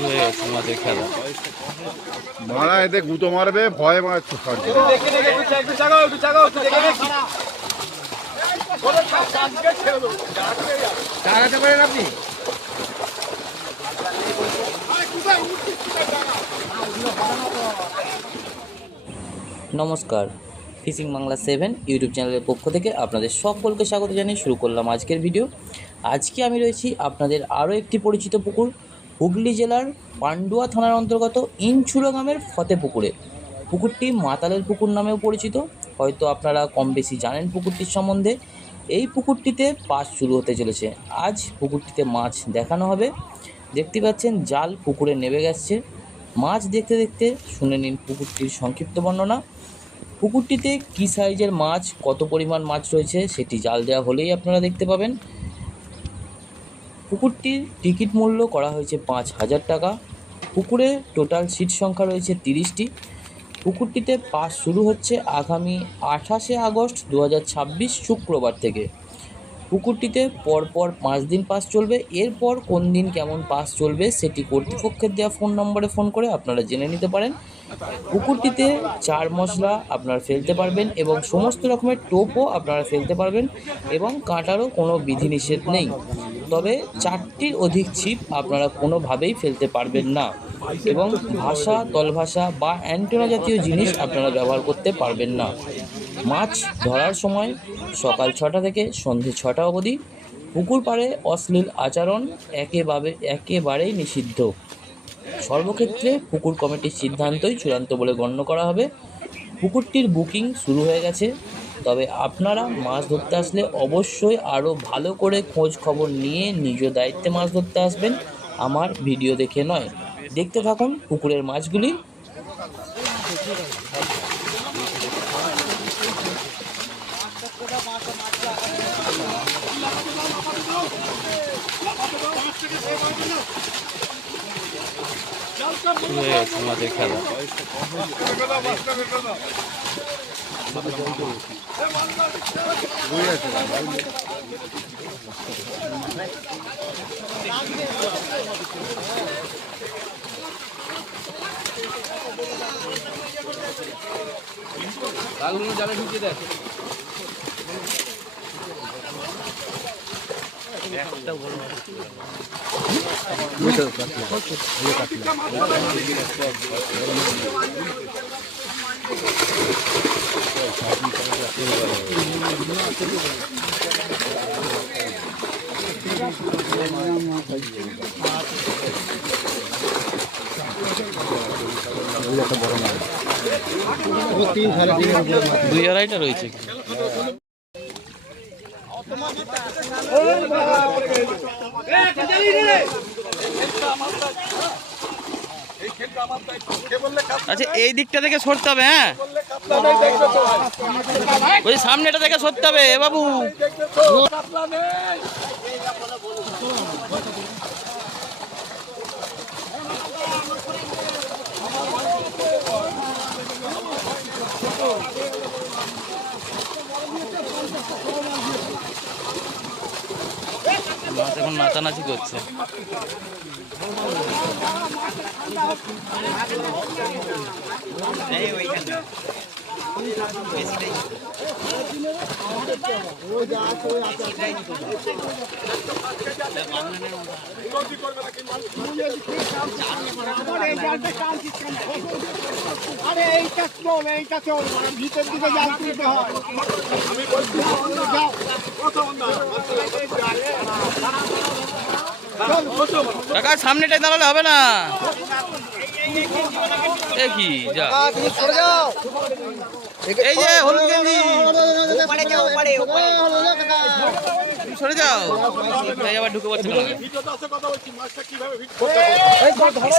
শুরু হয়ে গেছে মাছের খেলা। মারা এতে গুঁতো মারবে ভয় মারছে আপনি নমস্কার, ফিশিং বাংলা 7 ইউটিউব চ্যানেলের পক্ষ থেকে আপনাদের সকলকে স্বাগত জানিয়ে শুরু করলাম আজকের ভিডিও। আজকে আমি রয়েছি আপনাদের আরও একটি পরিচিত পুকুর, হুগলি জেলার পান্ডুয়া থানার অন্তর্গত ইনছুড়ো গ্রামের ফতেপুকুরে। পুকুরটি মাতালের পুকুর নামেও পরিচিত, হয়তো আপনারা কম বেশি জানেন পুকুরটির সম্বন্ধে। এই পুকুরটিতে পাস শুরু হতে চলেছে। আজ পুকুরটিতে মাছ দেখানো হবে। দেখতে পাচ্ছেন জাল পুকুরে নেমে গেছে। মাছ দেখতে দেখতে শুনে নিন পুকুরটির সংক্ষিপ্ত বর্ণনা। পুকুরটিতে কী সাইজের মাছ, কত পরিমাণ মাছ রয়েছে সেটি জাল দেওয়া হলেই আপনারা দেখতে পাবেন। পুকুরটির টিকিট মূল্য করা হয়েছে 5,000 টাকা। পুকুরে টোটাল সিট সংখ্যা রয়েছে 30টি। পুকুরটিতে পাস শুরু হচ্ছে আগামী 28শে আগস্ট 2026 শুক্রবার থেকে। পুকুরটিতে পরপর 5 দিন পাস চলবে। এরপর কোন দিন কেমন পাস চলবে সেটি কর্তৃপক্ষের দেওয়া ফোন নম্বরে ফোন করে আপনারা জেনে নিতে পারেন। পুকুরটিতে 4 মশলা আপনারা ফেলতে পারবেন এবং সমস্ত রকমের টোপও আপনারা ফেলতে পারবেন এবং কাঁটারও কোনো বিধিনিষেধ নেই। তবে 4টির অধিক ছিপ আপনারা কোনোভাবেই ফেলতে পারবেন না এবং ভাষা, তলভাষা বা অ্যান্টেনা জাতীয় জিনিস আপনারা ব্যবহার করতে পারবেন না। মাছ ধরার সময় সকাল 6টা থেকে সন্ধে 6টা অবধি। পুকুর পাড়ে অশ্লীল আচরণ একেবারেই নিষিদ্ধ। সর্বক্ষেত্রে পুকুর কমিটির সিদ্ধান্তই চূড়ান্ত বলে গণ্য করা হবে। পুকুরটির বুকিং শুরু হয়ে গেছে, তবে আপনারা মাছ ধরতে আসলে অবশ্যই আরও ভালো করে খোঁজ খবর নিয়ে নিজ দায়িত্বে মাছ ধরতে আসবেন, আমার ভিডিও দেখে নয়। দেখতে থাকুন পুকুরের মাছগুলি। শুরু হয়ে গেছে মাছের খেলা। জালে ঢুকিয়ে দেখ। একটা বড় দুই আড়াইটা রয়েছে। আচ্ছা, এই দিকটা থেকে সরতে হবে। হ্যাঁ, ওই সামনেটা থেকে সরতে হবে বাবু। মাছ এখন নাচানাচি করছে। ভিতর দিকে জাল তুলতে হয়। কাকা সামনেটাই দাঁড়ালে হবে না। কি যা এই যে হলুদ গেঞ্জি সরে যাও, আবার ঢুকে পড়ছে।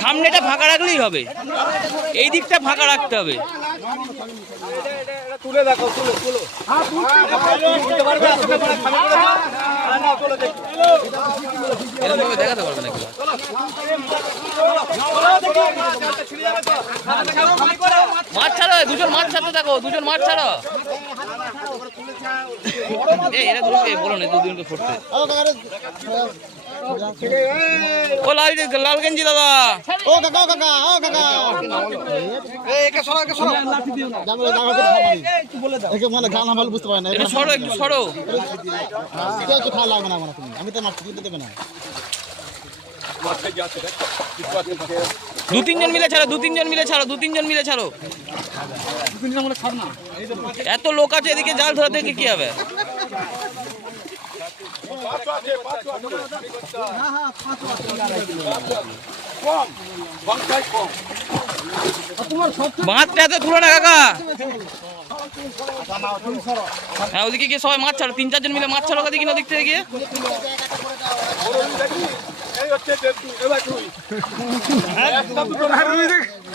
সামনেটা ফাঁকা রাখলেই হবে, এই দিকটা ফাঁকা রাখতে হবে। তুলে দেখো, এরকম দেখাতে পারবে নাকি? মাছ ছাড়ো, দুজন মাছ ছাড়তে দেখো, দুজন মাছ ছাড়ো। এরা বলো না দুদিনকে ফুটতে। ও লাল গেঞ্জি দাদা, ও কাকা ও কাকা ও কাকা এই একে সরো যাবে একে মানে গানা ভালো বুঝতে পারে না একটু সরো, একটু সরো। কেউ তো খাওয়া লাগবে না আমার তুমি, আমি তো মারছি দিতে দেবে না। 2-3 জন মিলে ছাড়ো, 2-3 জন মিলে ছাড়ো, 2-3 জন মিলে ছাড়ো। এত লোক আছে এদিকে, জাল ধরা থেকে কি হবে? বাঁধটা এত তুলো না কাকা। হ্যাঁ ওদিকে গিয়ে সবাই মাছ ছাড়ো, 3-4 জন মিলে মাছ ছাড়ো ওদিকে, ওদিক থেকে গিয়ে।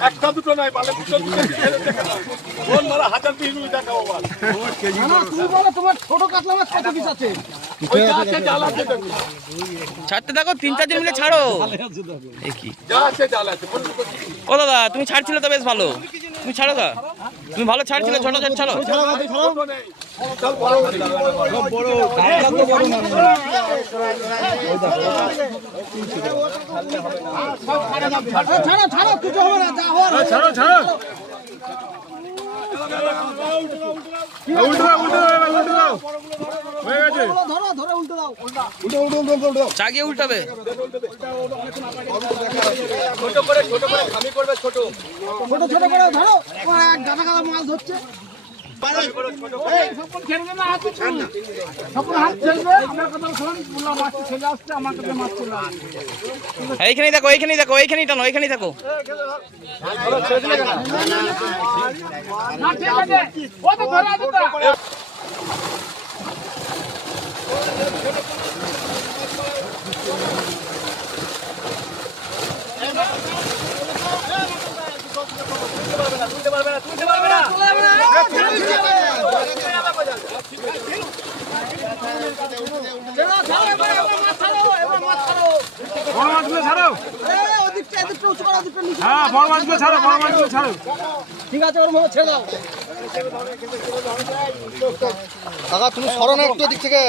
একটা দুটো নাই পালে হাজার পিস দেখা তোমার ছোট কাতলা মাছ কত পিস আছে? জাল আছে ছাড়তে থাকো, 3-4 জন মিলে ছাড়ো। এ কি যা আছে জাল আছে। ও দাদা তুমি ছাড়ছিলে তো বেশ ভালো, তুমি ছাড়ো দা, তুমি ভালো ছাড়ছিলে, ছোট ছোট ছাড়ো। ছাড়ো কিছু হবে না, যা হওয়ার ছাড়ো ছাড়ো উল্টো দাও হয়ে গেছে। ধরো উল্টো দাও, উল্টো চাগিয়ে উল্টাবে। ছোট করে খামি করবে, ছোট ছোট ছোট করে ধরো, ও এক গাদা গাদা মাছ ধরছে। এইখানেই দেখো, এইখানেই দেখো, এইখানেই টানো, এইখানেই দেখো। হ্যাঁ বড় মাছগুলো ছাড়ো, বড় মাছগুলো ছাড়ো। ঠিক আছে, ওর মাছ ছেড়ে দাও। কাকা তুমি সরো না একটু দিক থেকে।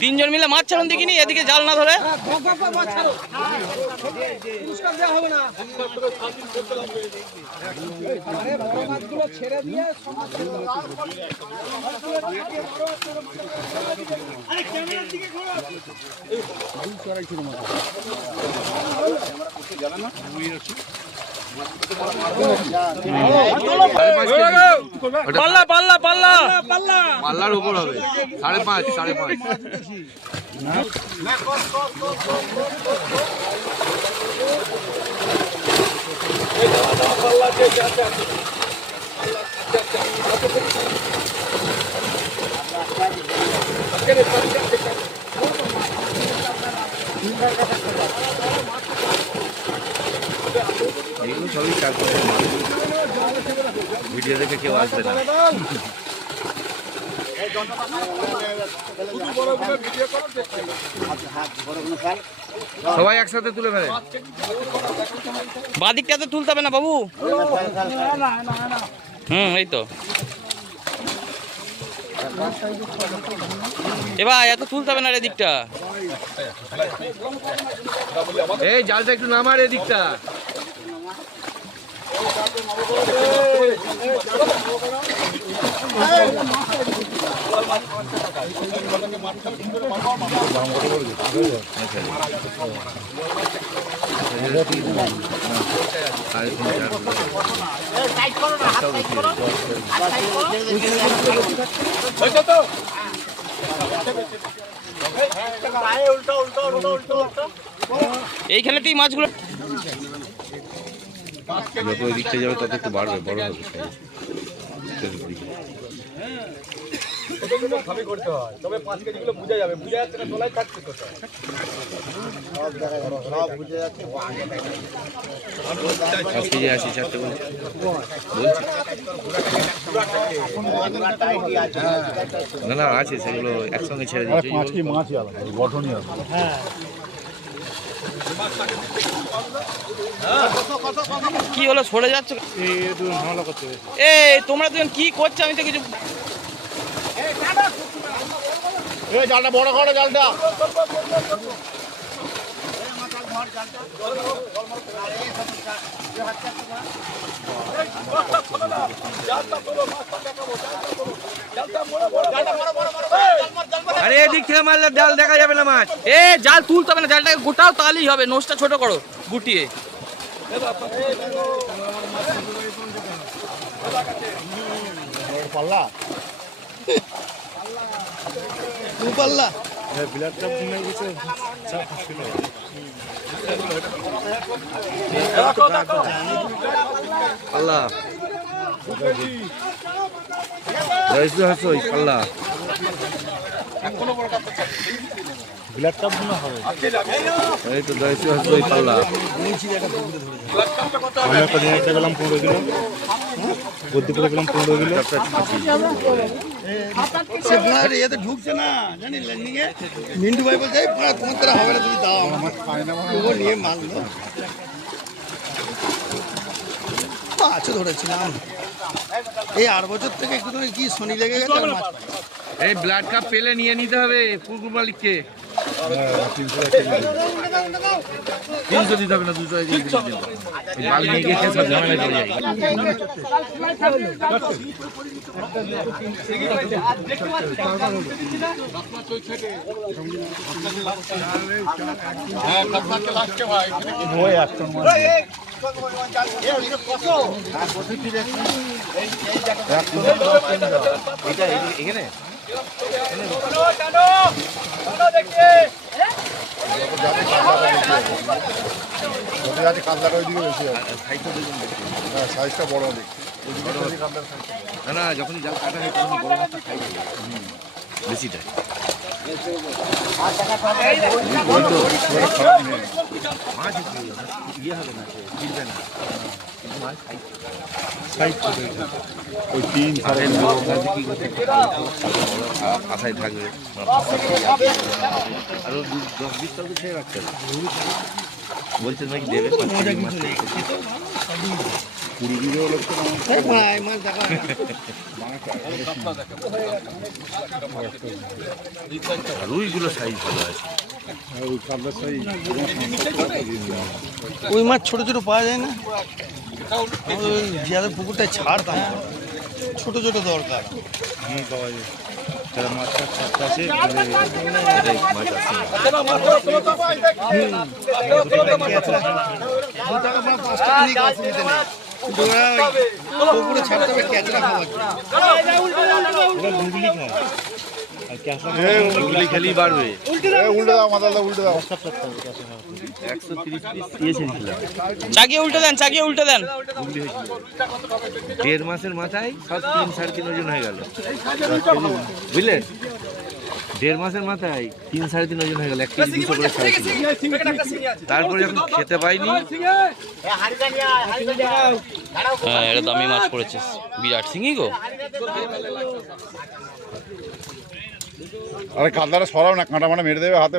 3 জন মিলে মাছ ছাড়ুন দেখিনি, এদিকে জাল না ধরে। পুরস্কার দেওয়া হবে না। বড় মাছগুলো ছেড়ে দিয়ে পাল্লা পাল্লা পাল্লা পাল্লার উপর হবে 5.5 এগুলো সবই চার ভিডিও দেখে কেউ আসবে না। সবাই একসাথে তুলে ফেলে। বাদিকটাতে তুলতে হবে না বাবু। এই তো এবার এত তুলতে হবে না রে দিকটা। এই জালটা একটু নামার এদিকটা। এইখানেতেই মাছগুলো যত ওই দিকটা যাবে তত একটু বাড়বে, বড় হবে। খামি করতে হয়, তবে 5 কেজি গুলো বুঝা যাবে, বুঝা যাচ্ছে না তোলাই থাকছে তো। কেজি আসি 4টে বলছি। না না আছে, সেগুলো একসঙ্গে ছেড়ে দিচ্ছি। মাছই আলাদা, গঠনই আলাদা। কি হলো, সরে যাচ্ছে? এই তোমরা দুজন কি করছো? আমি তো কিছু এই জালটা বড় করো জালটা। আরে এদিক থেকে মারলে জাল দেখা যাবে না মাছ। এ জাল তুলতে হবে না, জালটাকে গোটাও তাহলেই হবে, নোসটা ছোট করো গুটিয়ে। পাল্লা দু পাল্লা পাল্লা দইশো হাসই পাল্লা এই তো দইশো হাসই পাল্লা। আমি একটা নিয়ে একটা গেলাম 15 কিলো, বদ্যি করে গেলাম 15 কিলো। সে বোনার ইয়েতে ঢুকছে না জানি ল্যান্ডিংয়ে। মিন্টু ভাই বলছে এই বোনা তোমার দ্বারা হবে না, তুমি দাও আমার ও নিয়ে মারলো। মাছও ধরেছিলাম এই 8 বছর থেকে একটু করে কি শনি লেগে গেছে আর মাছ পাই না। এই ব্লাড কাপ পেলে নিয়ে নিতে হবে পুকুর মালিককে। 300 দিতে হবে না, 200 দিয়ে দিতে হবে। এই জাল নিয়ে গিয়ে সব ঝামেলা করে যায়। এটা এখানে যাতে কাতলাটা ওইদিকে বেশি আছে, হ্যাঁ সাইজটা বড় হবে। না না, যখনই জাল কাটা হয় তখন বড় মাছটা খাই যাবে বেশিটা। ওই তো মাছ ইয়ে হবে না, ফিরবে না, কিন্তু মাছ খাই। ওই 3 সাড়ে লোক আছে কি করতে আশায় থাকবে, আরো 10-20 টাকা ছেড়ে রাখতে হবে। বলছেন নাকি দেবে 5 কেজি মাছ 20 কিলো লক্ষ এই বোনা এই মাছ দেখা রুইগুলো সাইজ ভালো আছে। ওই কাতলার সাইজ ওই মাছ ছোট ছোট পাওয়া যায় না। ওই জিয়াদের পুকুরটায় ছাড়তাম, ছোট ছোট দরকার। পাওয়া যায়। যারা মাছটা ছাড়তে আসে এটাই মাছ আছে। 2 টাকা বা 5 টাকা নিয়ে অসুবিধা নেই, কিন্তু ওরা ওই পুকুরে ছাড়তে হবে ক্যাচরা খাওয়ার জন্য। গুগলি খেলেই বাড়বে। উল্টে দাও, মাথাটা উল্টে দাও। 130 পিস দিয়েছিলাম, চাগিয়ে উল্টে দেন, চাগিয়ে উল্টে দেন। গুগলি হয়েছিল। 1.5 মাসের মাথায় সব 3-3.5 ওজন হয়ে গেল, বুঝলেন? 1.5 মাসের মাথায় 3-3.5 ওজন হয়ে গেল, 1 কেজি 200 করে খাওয়া ছিল। তারপরে যখন খেতে পাইনি, হ্যাঁ এটা দামি মাছ পড়েছে, বিরাট সিঙ্গি গো। আরে কাতলাটা সরাও না, কাঁটা মানা মেরে দেবে হাতে।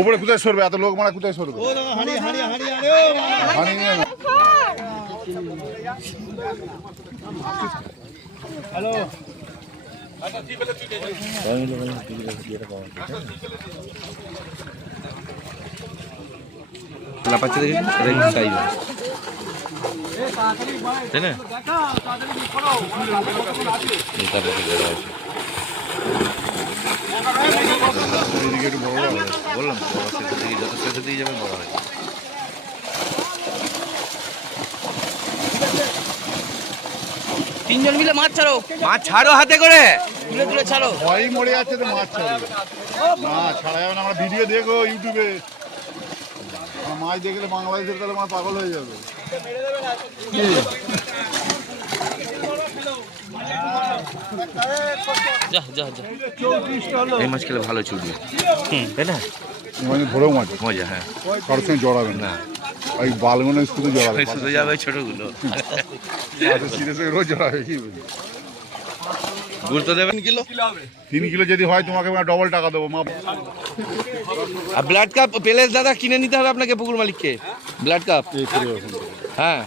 উপরে কোথায় সরবে? এত লোক মারা কোথায় সরবে? হাঁড়ি হাঁড়ি হাঁড়ি হানি নিয়ে না। লাপাচ্ছে দেখেন, এটা সাইজ তাই না? এদিকে একটু বড় হবে। বললাম যত শেষের দিকে যাবে বড় হয়। তিনজন মিলে মাছ ছাড়ো, মাছ ছাড়ো হাতে করে। তুলে তুলে ছাড়ো। ভয়ই মরে যাচ্ছে তো মাছ ছাড়বে না, ছাড়া যাবে না। আমরা ভিডিও দেখো ইউটিউবে, আমার মাছ দেখলে বাংলাদেশের তাহলে আমার পাগল হয়ে যাবে। যা যা যা। এই মাছ খেলে ভালো ছুটবে, তাই না? মানে ধরেও মাছ মজা, হ্যাঁ। কারোর সঙ্গে জড়াবে না, না ওই বালগুলো শুধু জড়াবে, শুধু যাবে ছোটগুলো, সিধে সঙ্গে রোজ জড়াবে। কি বুঝলি? গুরুত্ব দেবেন। 3 কিলো যদি হয় তোমাকে ডবল টাকা দেবো মা। আর ব্লাড কাপ পেলে দাদা কিনে নিতে হবে আপনাকে, পুকুর মালিককে ব্লাড কাপ। হ্যাঁ,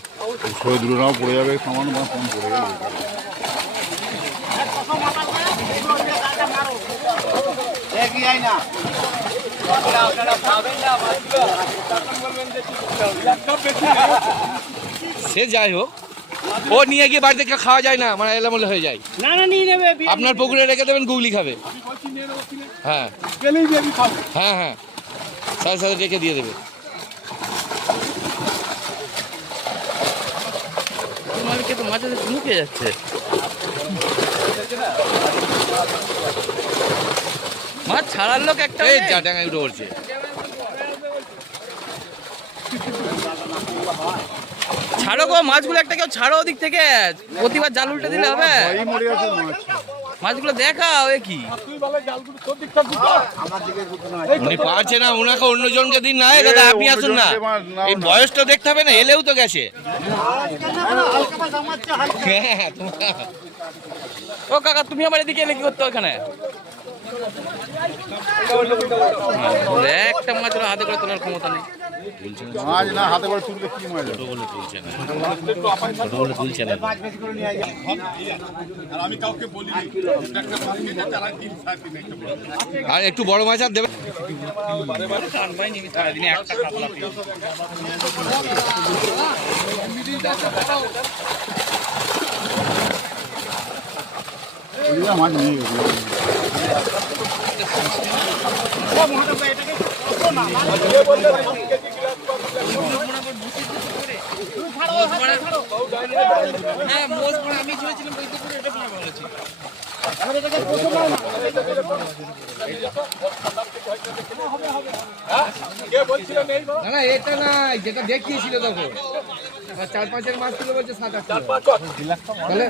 দূরে নাও পড়ে যাবে, সামান্য কম পড়ে যাবে। সে যাই হোক, ও নিয়ে গিয়ে বাড়িতে খাওয়া যায় না, মানে এলোমেলো হয়ে যায়। না না নিয়ে নেবে আপনার পুকুরে রেখে দেবেন, গুগলি খাবে। হ্যাঁ হ্যাঁ হ্যাঁ, সাথে সাথে রেখে দিয়ে দেবে। তোমাকে তো মাঝে ঢুকে যাচ্ছে। মাছ ছাড়ার লোক একটা এই যা ডাঙায় উঠে পড়ছে। ছাড়ো গো মাছগুলো, একটা কেউ ছাড়ো ওদিক থেকে, প্রতিবার জাল উল্টে দিলে হবে? ভয়ই মরে যাচ্ছে মাছ। মাছগুলো দেখাও, এ কি? উনি পারছে না, ওনাকে অন্যজনকে দিন না। দাদা আপনি আসুন না, এই বয়সটা দেখতে হবে না, এলেও তো গেছে। হ্যাঁ, ও কাকা, তুমি আমার এদিকে এলে কি করতে ওখানে? একটা মাছ হাতে করে তোলার ক্ষমতা নেই। মাছ না হাতে করে তুললে কি মাছ হবে? তুলছে না। আর একটু বড় মাছ আর দেবে। মাছ নিয়ে গেছে। না না, এটা নাই, যেটা দেখিয়েছিল তখন 4-5 মাছ ছিল, বলছে 7-8। তাহলে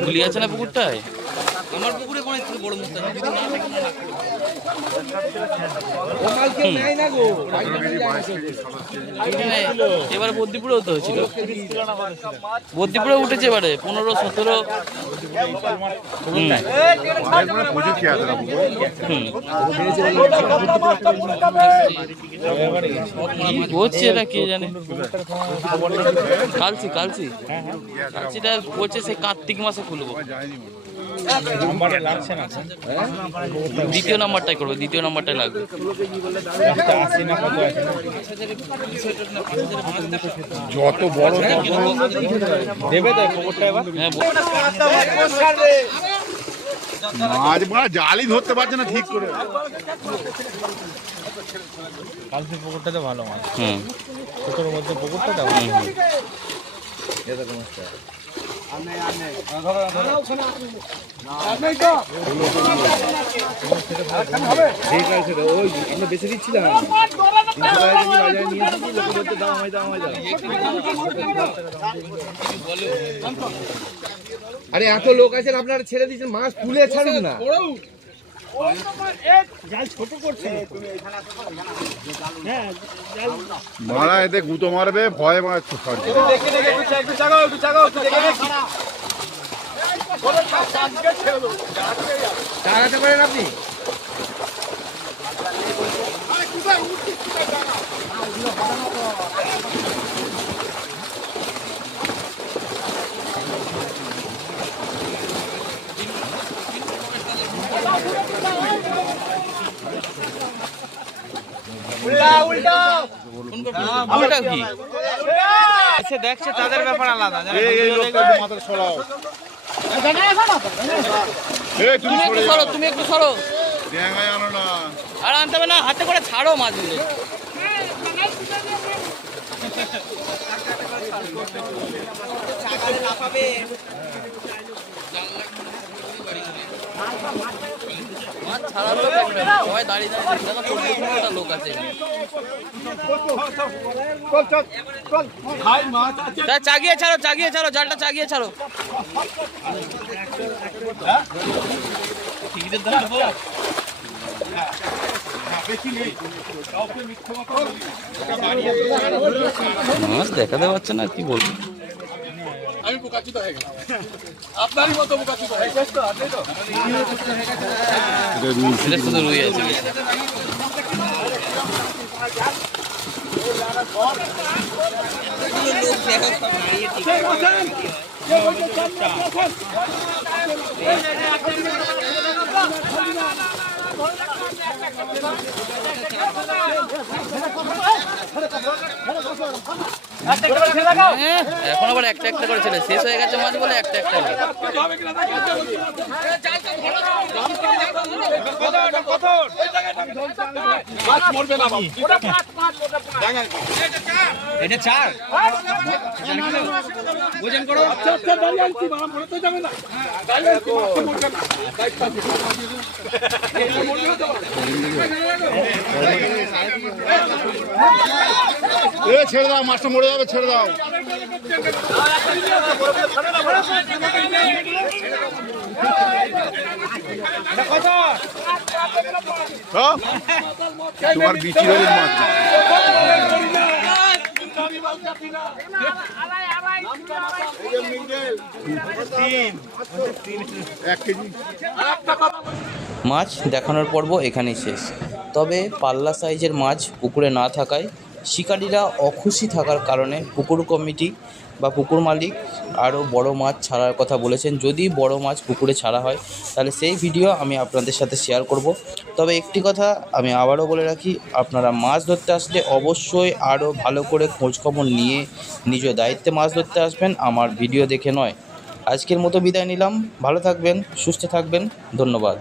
গুগলি আছে না পুকুরটায়? আমার পুকুরে কোনো একটু বড় মুখ আছে, যদি না থাকে না। ও মাল কেউ নেয় না গো। এখানে এবারে বদ্যিপুরেও তো হয়েছিল, বদ্যিপুরে উঠেছে এবারে 15-17। প্রচুর খেয়ে আছে না পুকুরে। কি হচ্ছে এটা কে জানে? কালচি কালচি কালচিটা বলছে সে কার্তিক মাসে খুলবো। দ্বিতীয় নাম্বারটাই করবে, দ্বিতীয় নাম্বারটাই লাগবে। যত বড় দেবে তো পুকুরটা এবার। হ্যাঁ, মাছ মাছ জালই ধরতে পারছে না ঠিক করে। কালকে পুকুরটাতে ভালো মাছ, হুম, ছোটোর মধ্যে পুকুরটা তো ঠিক আছে, ওই আমরা বেশি দিচ্ছিলাম। আরে এত লোক আছেন, আপনারা ছেড়ে দিচ্ছেন, মাছ তুলে ছাড়ুন না। মারা এতে গুঁতো মারবে, ভয়ে মাছ ছাড়ছে। টাকাতে পারেন আপনি। ওটা কি? এসে দেখছে তাদের ব্যাপার আলাদা। এই লোকটা একটু মাথাটা সরাও। এই তুমি তুমি একটু সরে সরো, যাও। তুমি একটু সরো। ড্যাঙায় আনো না। আর আনতে হবে না, হাতে করে ছাড়ো মাছগুলো। মাছ ছাড়ার লোক একটা, সবাই দাঁড়িয়ে দাঁড়িয়ে দেখো, 14-15টা লোক আছে এখানে। তা চাগিয়ে ছাড়ো, চাগিয়ে ছাড়ো, জালটা চাগিয়ে ছাড়ো। মাছ দেখাতে পারছে না, কি বলবো। আমি বোকাচুদা হয়ে গেলাম, আপনারই মতো বোকাচুদা হয়ে গেছে। এটা শুধু রুই আছে। এখন আবার একটা একটা করে ছেলে শেষ হয়ে গেছে মাছ বলে একটা একটা করে। এটা 4 ওজন করো। ছেড়ে দাও, মাছটা মরে যাবে, ছেড়ে দাও। হ্যাঁ? তোমার বিচি রোগের মাছ না। এক কেজি মাছ দেখানোর পর্ব এখানেই শেষ। তবে পাল্লা সাইজের মাছ পুকুরে না থাকায় শিকারীরা অখুশি থাকার কারণে পুকুর কমিটি বা পুকুর মালিক আরও বড় মাছ ছাড়ার কথা বলেছেন। যদি বড় মাছ পুকুরে ছাড়া হয় তাহলে সেই ভিডিও আমি আপনাদের সাথে শেয়ার করব। তবে একটি কথা আমি আবারও বলে রাখি, আপনারা মাছ ধরতে আসলে অবশ্যই আরও ভালো করে খোঁজখবর নিয়ে নিজ দায়িত্বে মাছ ধরতে আসবেন, আমার ভিডিও দেখে নয়। আজকের মতো বিদায় নিলাম। ভালো থাকবেন, সুস্থ থাকবেন, ধন্যবাদ।